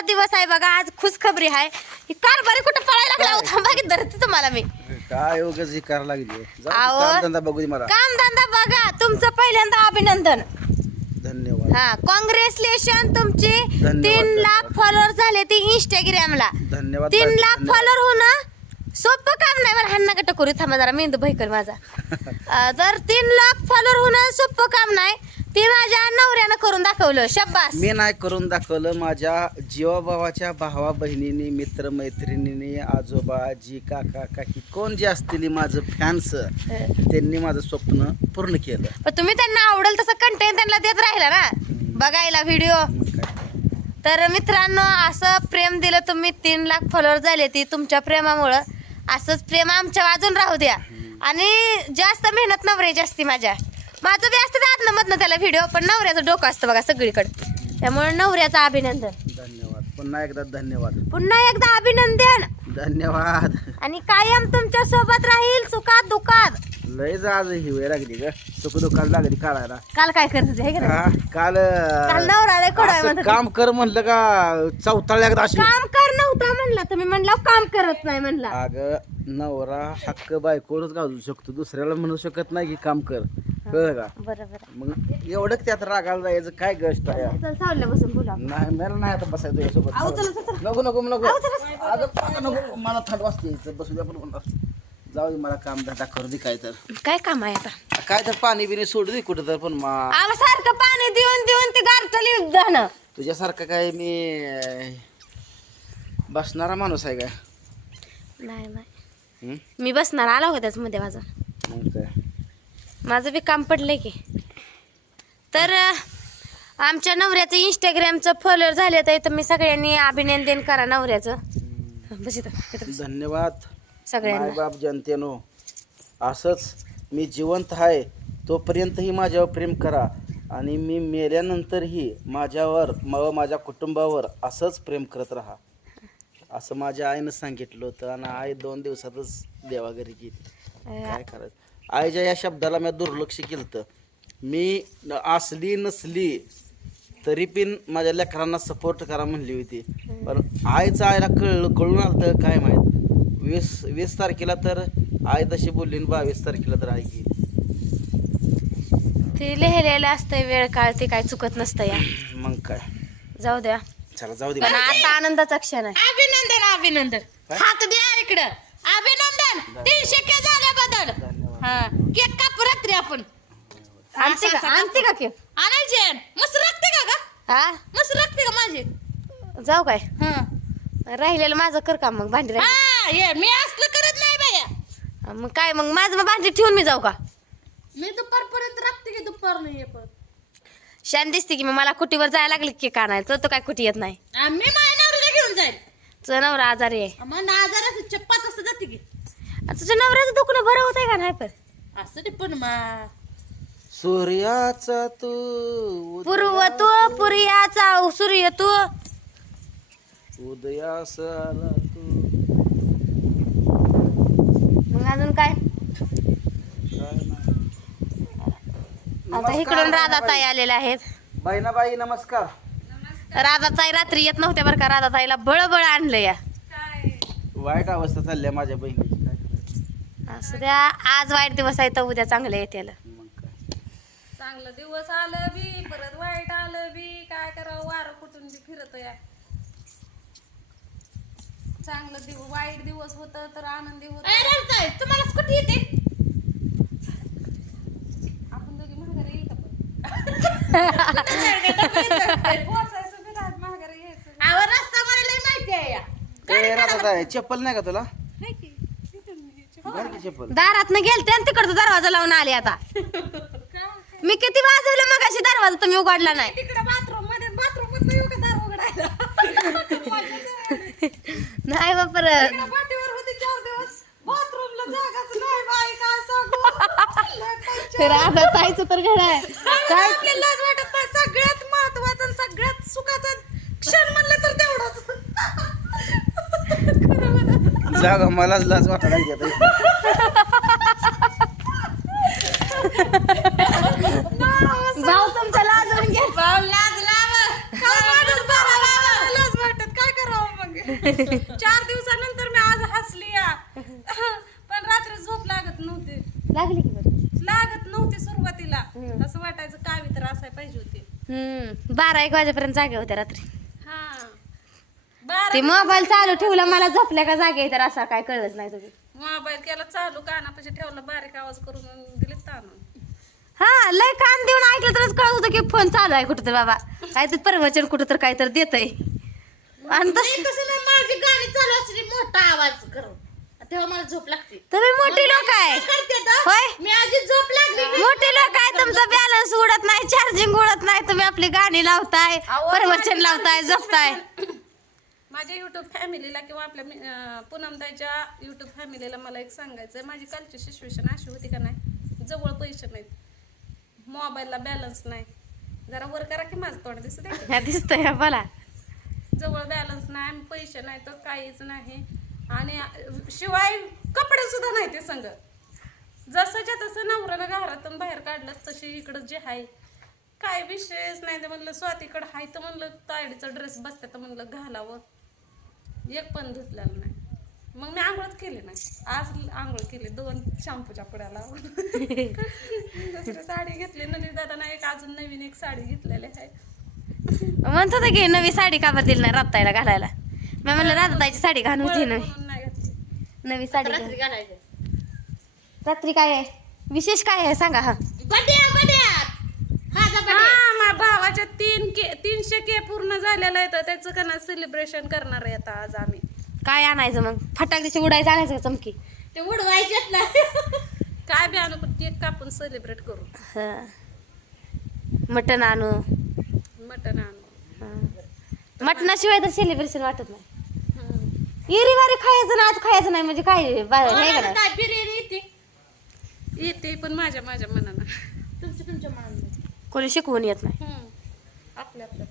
आजचा दिवस आहे बघा. आज खुशखबरी आहे. कारभारी कुठं पळायला लागला होता बघित धरते तुम्हाला मी. काय उगाच हे करायला लागली. अहो, कामधंदा बघू दे मला. कामधंदा बघा. तुमचं पहिल्यांदा अभिनंदन. धन्यवाद. हा, कॉंग्रॅच्युलेशन. तुमचे धन्यवाद, 3 लाख धन्यवाद. फॉलोअर झाले ते इंस्टाग्रामला. धन्यवाद. 3 लाख धन्यवाद. फॉलोअर होणं सोपं काम नाही. मला हान्ना कट करू थांबा जरा मेंदू भयकर माझा. तर 3 लाख फॉलोअर होणं सोपं काम नाही. ते माझ्या नवऱ्यानं करून दाखवलं. शब्बास. मी नाही करून दाखवलं. माझ्या जीवाभावाच्या भावा बहिणींनी, मित्र मैत्रिणींनी, आजोबा, आजी, काका काकी कोण जे असतील माझं फॅन्स, त्यांनी माझं स्वप्न पूर्ण केलं. पण तुम्ही त्यांना आवडेल तसं कंटेंट त्यांना देत राहिला ना बघायला व्हिडिओ. मग काय. तर मित्रांनो, असं प्रेम दिलं तुम्ही. 3 लाख फॉलोअर झाले ती तुमच्या प्रेमामुळं. असंच प्रेम आमच्या वाजून राहू द्या. आणि जास्त मेहनत नवऱ्याची असते. माझं बी असतं आतनं मधनं त्याला व्हिडिओ, पण नवऱ्याचं डोकं असतं बघा सगळीकडे. त्यामुळे नवऱ्याचं अभिनंदन. धन्यवाद. पुन्हा एकदा धन्यवाद. पुन्हा एकदा अभिनंदन. धन्यवाद. आणि कायम तुमच्या सोबत राहील सुखात दुखात. लय आज हिवाय लागली ग. सुख दुःखात लागली काढायला. काल काय करत होते हे का नाही? काल काल नवरा लय खोडा असं म्हणत काम कर म्हणलं का चौथाळ्या एकदा अशी. काम कर नव्हता म्हणला तुम्ही. म्हणलं काम करत नाही म्हणला. अगं नवरा हक्क बायकोच गाजू शकतो, दुसऱ्याला म्हणू शकत नाही की काम कर. कळलं का? बरोबर. मग एवढं त्यात रागाला जायचं काय गोष्ट आहे. चल सावल्या बसून बोला. नाही मला नाही आता बसायचं आहो, यासोबत. चला, चला, चला. नको नको नको. आहो, चला. अगं नको, मला थंड वाजते. बसू द्या पण जाऊ दे, मला काम धंदा करू दे. काय तर काय काम आहे आता? काय तर पाणी बिणी सोडू दे कुठं तर. पण आम्हाला सारखं पाणी देऊन देऊन ते गारटली जाणं. तुझ्यासारखं काय मी बसणारा माणूस आहे काय? नाही नाही, हं? मी बसणार. आला होत्याच मध्ये माझं. मग काय. माझं बी काम पडलंय की. तर आमच्या नवऱ्याचं इंस्टाग्रामचं फॉलोअर झाले तर मी सगळ्यांनी अभिनंदन करा नवऱ्याचं. बस इथं धन्यवाद सगळ्यांना. मायबाप जनतेनो. असंच मी जिवंत आहे तोपर्यंतही माझ्यावर प्रेम करा. आणि मी मेल्यानंतरही माझ्यावर व माझ्या कुटुंबावर असंच प्रेम करत राहा, असं माझ्या आईनं सांगितलं होतं. आणि आई 2 दिवसातच देवाघरी गेली. काय करायचं. आईच्या या शब्दाला मी दुर्लक्ष केलं होतं. मी असली नसली तरी पण माझ्या लेकरांना सपोर्ट करा म्हणली होती. पण आईचं आईला कळून आलं तर काय माहीत. 20 तारखेला तर आई तशी बोलली, 22 तारखेला तर आई गेली. ते लिहिलेलं असतंय वेळ काळ, ते काय चुकत नसतं या. मग काय. जाऊ द्या. चला जाऊ दे. पण आता आनंदाचा क्षण आहे. अभिनंदन अभिनंदन. हात द्या इकडं. अभिनंदन 300 के झाल्याबद्दल. धन्यवाद. हा, केक कापू रात्री आपण. आणते का आणते का केक? आणायचे. मस्त लागते का का? हा, मस्त लागते का माझी? जाऊ काय? हा राहिलेलं माझं कर काम मग. भांडी राहिली. हा, ये मी असलं करत नाही बाया. मग काय, मग माझं मग भांडी ठेवून मी जाऊ का? मी दुपारपर्यंत राखते की दुपार नाही ये पण. शान दिसते की मग मला कुटीवर जायला लागली केक आणायचं. तो काय कुटी येत नाही. मी माझ्या नवऱ्याला घेऊन जाईल. तुझा नवरा आजारी आहे. मग आजाराचं 5 वाजता जाते की. तुझ्या नवऱ्याचं दुखणं बरं होतंय का नाही? पण असं ते पण सूर्याचा तू पूर्व तू पुर्याचा सूर्य तू. उदयास आला तू. मग अजून काय? आता इकडून राधाताई आलेल्या आहेत. बहिणाबाई नमस्कार. राधाताई रात्री येत नव्हत्या बरं का. राधाताईला बळबळ आणलं या. वाईट अवस्था चालली आहे माझ्या बहिणीची. काय करायचं. असं द्या. आज वाईट दिवस आहे तर उद्या चांगलं येते. मग काय. चांगलं दिवस आलं बी परत वाईट आलं बी. काय करावं, वारं कुठून बी फिरतो या. चांगलं वाईट दिवस होतं तर आनंदी होत. तुम्हाला स्कूटी येते? आपण दोघी महागारी येईल का पण पोचायचं बी राहत महागारी यायचं. आवर रस्ता मला लय माहिती आहे या. ए, राधाताई, चप्पल नाही का तुला? हाय की तिथून घाल की चप्पल. दारातनं गेलते आणि तिकडचा दरवाजा लावून आले आता. मी किती वाजवलं मग अशी दरवाजा तुम्ही उघडला नाही. तिकडे बाथरूम मध्ये येऊ का दार उघडायला? नाही बापर. तिकडे पाठीवर होती 4 दिवस. बाथरूमला जागाच नाही बाई, काय सांगू. राधाताईचं तर घर आहे. काय आपल्याला लाज वाटत नाही. सगळ्यात महत्वाचं आणि सगळ्यात सुखाचा क्षण म्हणलं तर तेवढाच. जागा मलाच लाज वाटायला लागली आता. भाऊ तुमचा लाजून घ्या. लाज लाव. लाज वाटत 4 दिवसानंतर मी आज हसली या. पण रात्री झोप लागत नव्हती. लागली की बरं लागत नव्हती सुरुवातीला. असं वाटायचं कावी तर असाय पाहिजे होती. 12-1 वाजेपर्यंत जागे होते रात्री. हा. बारा ते मोबाईल चालू ठेवला मला झोपल्या का जागे तर असं काय कळलंच नाही तुम्ही. मोबाईल केला चालू कानापाशी ठेवला बारीक आवाज करून दिले ताणून. हा लय कान देऊन ऐकलं तरच कळत होतं की फोन चालू आहे कुठं तर बाबा काहीतरी प्रवचन कुठं तर काहीतरी देतय आणि मी तसं नाही, माझी गाणी चालू असली मोठा आवाज करून तेव्हा मला झोप लागते. तुम्ही मोठी लोक आहे करते तर होय मी आधी झोप लागली की मोठी लोक आहे तुमचा बॅलन्स उडत नाही चार्जिंग उडत नाही तुम्ही आपली गाणी लावताय प्रवचन लावताय जपताय. माझ्या युट्यूब फॅमिलीला किंवा आपल्या पूनमताईच्या युट्यूब फॅमिलीला मला एक सांगायचं माझी कालची सिच्युएशन अशी होती का नाही, जवळ पैसे नाहीत, मोबाईलला बॅलन्स नाही, जरा वर करा की माझं तोंड दिसत आहे. दिसतंय बोला. जवळ बॅलन्स नाही, पैसे नाही तर काहीच नाही, आणि शिवाय कपडे सुद्धा नाही ते संग. जसंच्या तसं नवऱ्यानं घरातून बाहेर काढलं तशी इकडं जे आहे काय विषयच नाही. ते म्हणलं स्वातीकडं आहे तर म्हणलं तायडीचा ड्रेस बसते तर म्हणलं घालावं, एक पण धुतलेला नाही. मग मी आंघोळच केली नाही, आज आंघोळ केली 2 शॅम्पूच्या पुड्या लावून. दुसरी साडी घेतली नवीन दादाना एक अजून नवीन एक साडी घेतलेली आहे. म्हणत होतं की नवी साडी का बरं दिली नाही राताईला घालायला. मी म्हणलं राताईची साडी घालून होती नवी म्हणून नाही घेतली. नवी साडी रात्री घालायचं. रात्री काय आहे विशेष काय आहे सांगा. हा बड्या माझा बड्या हा माझ्या भावाच्या 300K पूर्ण झालेलं आहे तर त्याचं का ना सेलिब्रेशन करणार आहे आता आज आम्ही. काय आणायचं मग फटाकड्याची उडायचं आणायचं का चमकी. ते उडवायचेच ना. काय बी आणू पण केक कापून सेलिब्रेट करू. हा. मटण आणू. मटण आणू. हा. मटणाशिवाय तर सेलिब्रेशन वाटत नाही. इरीवारी खायचं ना आज खायचं नाही म्हणजे काय हे का नाही. काय बिर्याणी येते येते पण माझ्या मनानं. तुमच्या मनात कोणी शिकवून येत नाही आपल्या आपल्या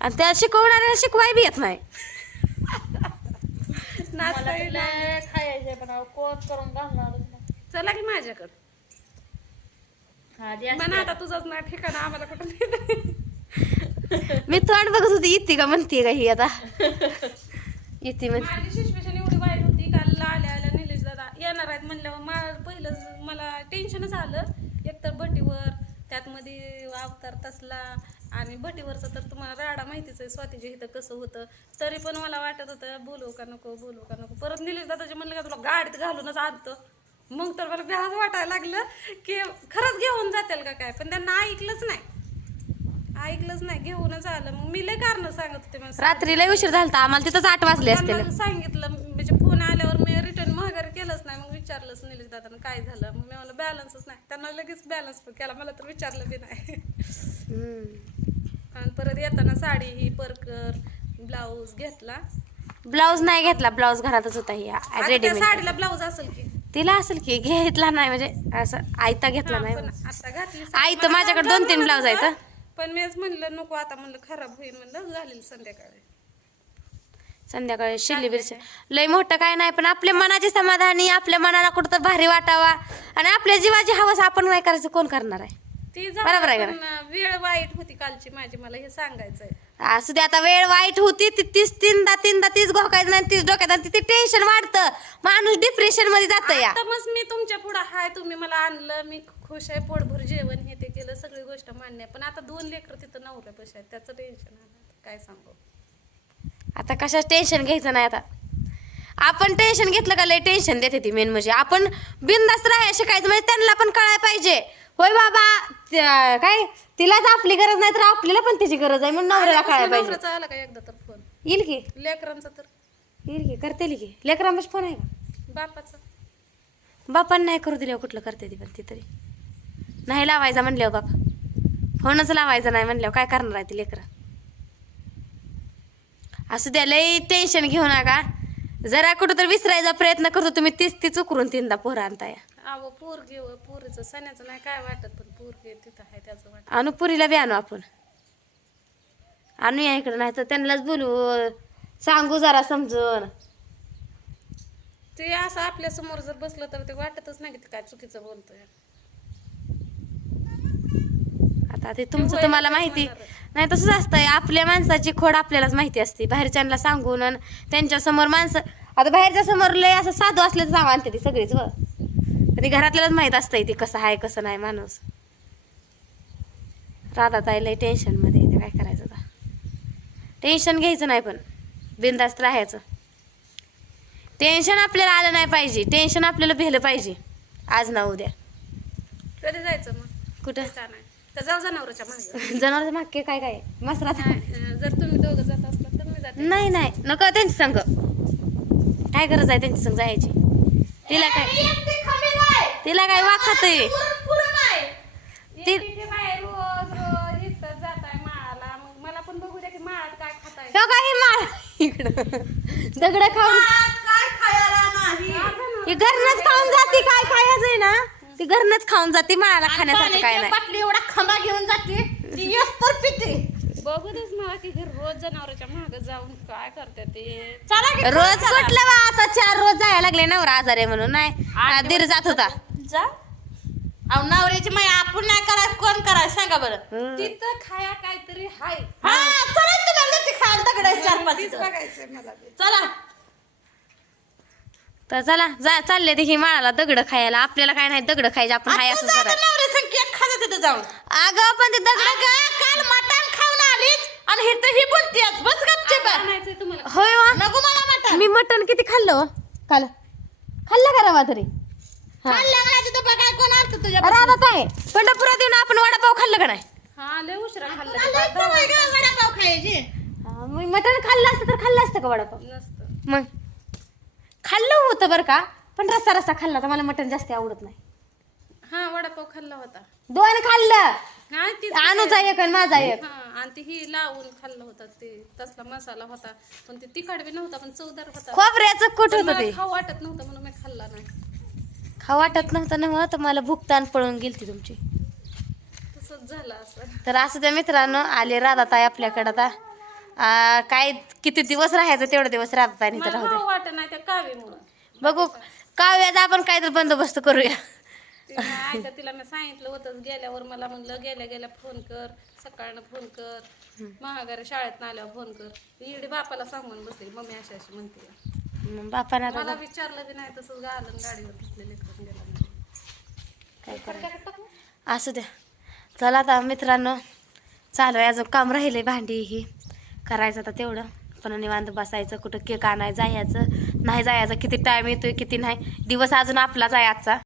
आणि त्या शिकवणाऱ्याला शिकवाय बी येत नाही. नाचता येईल. खायचे पण कोण करून घालणारच नाही. चला की माझ्याकडं. हा द्या. पण आता तुझंच ना ठिकाण आम्हाला कुठं नाही. मी तोंड बघत होती येते का म्हणते का ही आता येते म्हणते. माझी सिच्युएशन एवढी वाईट होती काल आल्या निलेश दादा येणार आहेत म्हणल्यावर पहिलं मला टेन्शनच आलं. एकतर भटीवर त्यात मध्ये अवतार तसला आणि भटीवरचं तर तुम्हाला राडा माहितीच आहे स्वातीच्या इथं कसं होतं. तरी पण मला वाटत होतं बोलू का नको. परत निलेश दादाचे म्हणलं का तुला गाडीत घालूनच आणतं. मग तर मला भ्यास वाटायला लागलं की खरंच घेऊन जातील का काय, पण त्यांना ऐकलंच नाही घेऊनच आलं. मग मी लय कारण सांगत होते मला रात्री लय उशीर झालता आम्हाला तिथंच 8 वाजले असतील. त्यांना सांगितलं म्हणजे फोन आल्यावर मी रिटर्न माघारी केलंच नाही. मग विचारलंच निलेश दादानं काय झालं. मग मी म्हणलं बॅलन्सच नाही. त्यांना लगेच बॅलन्स पण केला, मला तर विचारलं बी नाही. आणि परत येताना साडी ही परकर ब्लाऊज घेतला. ब्लाऊज नाही घेतला, ब्लाऊज घरातच होता ही आता त्या रेडीमेड. साडीला ब्लाऊज असेल की तिला असेल की घेतला नाही म्हणजे असं आयता घेतला नाही. पण आता घातली आई तर माझ्याकडे 2-3 ब्लाऊज आहेत. पण मीच म्हणलं नको आता म्हणलं खराब होईल म्हणलं घालील संध्याकाळी. संध्याकाळी शिल्ली बिरशी लय मोठं काय नाही पण आपल्या मनाची समाधानी आपल्या मनाला कुठं तर भारी वाटावा आणि आपल्या जीवाची हवस आपण नाही करायचं कोण करणार आहे. ती बरोबर आहे का पण वेळ वाईट होती कालची माझी, मला हे सांगायचंय. असू दे आता वेळ वाईट होती ती तीनदा तीच घोकायचं नाही तीच डोक्यात आणि ते टेन्शन वाढतं माणूस डिप्रेशन मध्ये जातं या. आता मग मी तुमच्या पुढं हाय, तुम्ही मला आणलं, मी खुश आहे, पोटभर जेवण हे ते केलं, सगळी गोष्ट मान्य आहे. पण आता 2 लेकरं तिथं नवऱ्यापाशी आहेत, त्याचं टेन्शन आलं काय सांगू. आता कशाच टेन्शन घ्यायचं नाही. आता आपण टेन्शन घेतलं का लय टेन्शन देते ती मेन म्हणजे. आपण बिनधास्त राहायला शिकायचं म्हणजे त्यांना पण कळायला पाहिजे होय बाबा काय तिलाच आपली गरज नाही तर आपल्याला पण तिची गरज आहे म्हणून नवऱ्याला कळायला पाहिजे. नवऱ्याचा आला का एकदा तर फोन, येईल की लेकरांचा तर येईल की करते की लेकरांपाशी फोन आहे का बापाचा. बापान नाही करू दिल्यावर कुठलं करते ती पण ती तरी नाही लावायचा म्हणल्यावर बाप फोनच लावायचा नाही म्हणल्यावर काय करणार आहे ती लेकरं. असू द्या लई टेन्शन घेऊ नका, जरा कुठं तर विसरायचा प्रयत्न करतो तुम्ही तीच उकरून 3दा पोरं आणताय. अहो पोरगी पोरीचं सण्याचं नाही काय वाटत, पण पोरगी तिथं आहे त्याचं वाटत. आणू पुरीला बी आणू आपण आणूया इकडं नाही तर त्यांनाच बोलू सांगू जरा समजून. ते असं आपल्या समोर जर बसलं तर ते वाटतच नाही की ते काय चुकीचं बोलतोय. आता ते तुमचं तुम्हाला माहिती नाही तसंच असतंय, आपल्या माणसाची खोड आपल्यालाच माहिती असते. बाहेरच्यांना सांगून आणि त्यांच्यासमोर माणसं, आता बाहेरच्या समोर लय असं साधू असलं तर सांगा आणते ती सगळीच व कधी घरातल्यालाच माहीत असतंय ती कसं आहे कसं नाही माणूस. राधाताई लय टेन्शनमध्ये येते, काय करायचं आता. टेन्शन घ्यायचं नाही, पण बिनधास्त राहायचं. टेन्शन आपल्याला आलं नाही पाहिजे, टेन्शन आपल्याला भेलं पाहिजे आज ना उद्या. कधी जायचं मग? कुठं? का नाही तर जाऊ जनावराच्या मागे. जनावरचं मागे काय काय मसरात जर तुम्ही दोघं जात असला तर मी जाते. नाही नाही नको त्यांची संग, काय गरज आहे त्यांची संग जायची. तिला काय वाखत आहे ती. बाहेर रोज रोज इथं जाताय माळाला, मग मला पण बघू द्या की माळात काय खाताय. हो काही माळ इकडं दगड खाऊन काय खायला नाही. ही घरनच खाऊन जाते, काय खायचं आहे ना ती घरनच खाऊन जाते, माळाला खाण्यासाठी काय नाही. बाटली एवढा खंबा घेऊन जाते ती तर पिते. बघू देच मला की घर रोज जनावराच्या मागे जाऊन काय करते ते. चला की रोज कुठलं बा, आता 4 रोज जायला लागले नवरा आजारी म्हणून. नाही दीर जात होता. जा. अहो नवऱ्याची माय आपण नाही करायचं, कोण करायचं सांगा बरं. तिथं खाया काहीतरी हाय. हा चला तुम्हाला ते खायला दगड 4-5 तीच बघायचंय मला ते. चला. तर चला चालले ते ही माळाला दगड खायला. आपल्याला काय नाही दगड खायचे, आपण हाय असं आता करायचं. नवऱ्या संख्या खायचं तिथं जाऊन. अगं पण ते दगड अगं, काल मटण खाऊन आलीच आणि हे तर ही बोलतेच. बस गपचे बा. आणायचंय तुम्हाला. होय वा. नको मला मटण. मी मटण किती खाल्लं हो? काल खाल्लं का रवा तरी? खाल्लं नाही तिथं बघाय कोण आलतं तुझ्या राधा ताई पंढरपुरात येऊन आपण वडापाव खाल्लं का नाही? हा लय उशिरा खाल्लं वडापाव खायचे. मी मटण खाल्लं असतं तर खाल्लं असतं का वडापाव? नसतं. मग खाल्लं होतं बरं का, पण रस्सा रस्सा खाल्ला तर मला मटण जास्त आवडत नाही. हा वडापाव खाल्ला होता. 2 खाल्लं, नाही ती अनुचा एक आणि माझा एक. हा आणि ती ही लावून खाल्लं होतं ते तसला मसाला होता, पण ते तिखट बी नव्हता पण चवदार होता. खोबऱ्याचं कुठ पण होतं मला ते खाऊ वाटत नव्हतं म्हणून मी खाल्ला नाही. खाऊ वाटत नव्हतं ना, तर मला भुकतान पळून गेलती तुमची. तसंच झालं असं. तर असं त्या मित्रांनो आले राधाताई आपल्याकडं आता. काय किती दिवस राहायचं तेवढे दिवस राधाताई तर मला राहू खाऊ वाटत नाही त्या कावीमुळं. दे. बघू काव्याचा आपण काहीतरी बंदोबस्त करूया. ऐका तिला मी सांगितलं होतं गेल्यावर, मला म्हणलं गेल्या गेल्या फोन कर, सकाळनं फोन कर, महागारी शाळेत आल्यावर फोन कर. इकडे बापाला सांगून बसली मम्मी अशी अशी म्हणते. मग बापानं आता मला विचारलं बी नाही, तसंच गालन गाडीवर घेतलेले करून गेला. काय करायचं असू द्या. चला आता मित्रांनो चालू आहे, अजून काम राहिले भांडी ही करायचं आता तेवढं. पण निवांत बसायचं, कुठं केक आणाय जायचं नाही जायचं, किती टाइम येतोय किती नाही. दिवस अजून आपलाच आहे आजचा.